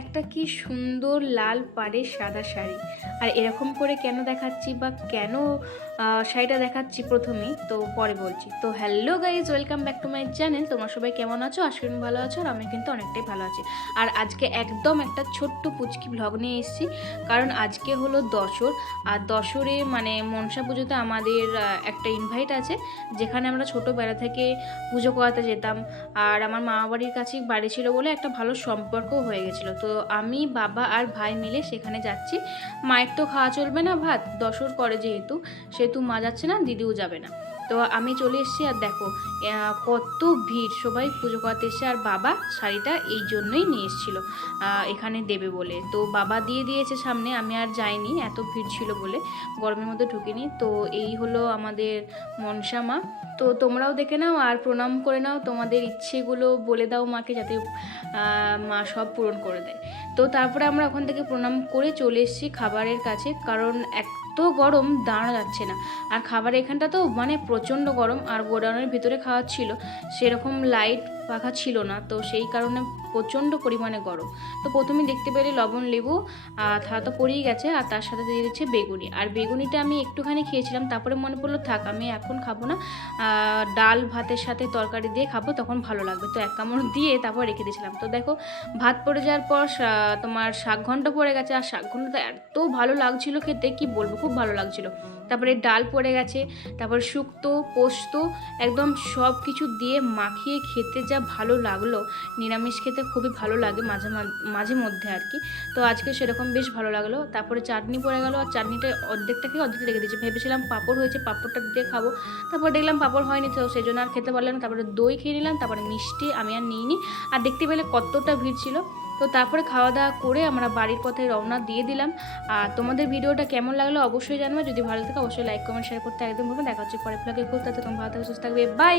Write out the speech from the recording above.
একটা কি সুন্দর লাল পাড়ের সাদা শাড়ি। আর এরকম করে কেন দেখাচ্ছি বা কেন শাড়িটা দেখাচ্ছি প্রথমেই তো পরে বলছি। তো hello guys welcome back to my channel তোমরা সবাই কেমন আছো? আশা ভালো আছো আর আমি কিন্তু অনেকটাই ভালো আছি। আর আজকে একদম একটা ছোট্ট পুচকি ব্লগ নিয়ে এসেছি, কারণ আজকে হলো দশর। আর দশরে মানে মনসা পুজোতে আমাদের একটা ইনভাইট আছে, যেখানে আমরা ছোটোবেলা থেকে পুজো করাতে যেতাম। আর আমার মামা বাড়ির কাছেই বাড়ি ছিল বলে একটা ভালো সম্পর্কও হয়ে গেছিল। তো আমি, বাবা আর ভাই মিলে সেখানে যাচ্ছি। মায়ের তো খাওয়া চলবে না ভাত দশর করে যেহেতু। সেহেতু মা যাচ্ছে না, দিদিও যাবে না। তো আমি চলে এসেছি আর দেখো কত ভিড়। সবাই পুজো করাতে এসছে আর বাবা শাড়িটা এই জন্যই নিয়ে এসেছিল এখানে দেবে বলে। তো বাবা দিয়ে দিয়েছে সামনে, আমি আর যাইনি, এত ভিড় ছিল বলে গরমের মধ্যে ঢুকিনি। তো এই হলো আমাদের মনসা মা। তো তোমরাও দেখে নাও আর প্রণাম করে নাও, তোমাদের ইচ্ছেগুলো বলে দাও মাকে যাতে মা সব পূরণ করে দেয়। তো তারপরে আমরা ওখান থেকে প্রণাম করে চলে এসেছি খাবারের কাছে, কারণ এত গরম, দাঁড়া যাচ্ছে না। আর খাবার এখানটা তো মানে প্রচণ্ড গরম, আর গোডাউনের ভিতরে খাওয়াচ্ছিল ছিল, সেরকম লাইট পাখা ছিল না, তো সেই কারণে প্রচণ্ড পরিমাণে গরম। তো প্রথমে দেখতে পেলে লবণ, লেবু থালা তো পড়েই গেছে, আর তার সাথে দিয়ে দিচ্ছে বেগুনি। আর বেগুনিটা আমি একটুখানি খেয়েছিলাম, তারপরে মনে পড়ল, থাক, আমি এখন খাব না ডাল ভাতের সাথে তরকারি দিয়ে খাব, তখন ভালো লাগবে। তো এক কামড় দিয়ে তারপর রেখে দিয়েছিলাম। তো দেখো, ভাত পড়ে যাওয়ার পর তোমার শাক ঘন্ট পড়ে গেছে, আর শাক ঘন্টটা এত ভালো লাগছিল খেতে, কি বলব, খুব ভালো লাগছিল। তারপরে ডাল পড়ে গেছে, তারপর শুক্তো, পোস্ত, একদম সব কিছু দিয়ে মাখিয়ে খেতে যা ভালো লাগল। নিরামিষ খেতে খুবই ভালো লাগে মাঝে মাঝে মধ্যে আর কি। তো আজকে সেরকম বেশ ভালো লাগল। তারপরে চাটনি পড়ে গেলো আর চাটনিটা অর্ধেকটাকে অর্ধেক রেখে দিয়েছি। ভেবেছিলাম পাঁপড় হয়েছে, পাঁপড়টা দিয়ে খাব। তারপর দেখলাম পাঁপড় হয়নি তো সেই জন্য আর খেতে পারলাম তারপরে দই খেয়ে নিলাম, তারপরে মিষ্টি আমি আর নিইনি। আর দেখতে পেলে কতটা ভিড় ছিল। তো তারপরে খাওয়া দাওয়া করে আমরা বাড়ির পথে রওনা দিয়ে দিলাম। আর তোমাদের ভিডিওটা কেমন লাগল অবশ্যই জানবে। যদি ভালো থাকে অবশ্যই লাইক কমেন্ট শেয়ার করতে একদম ভুলবেন দেখা হচ্ছে পরে ব্লগে খুব তাতে তোমার ভালো থাকবে সুস্থ থাকবে। বাই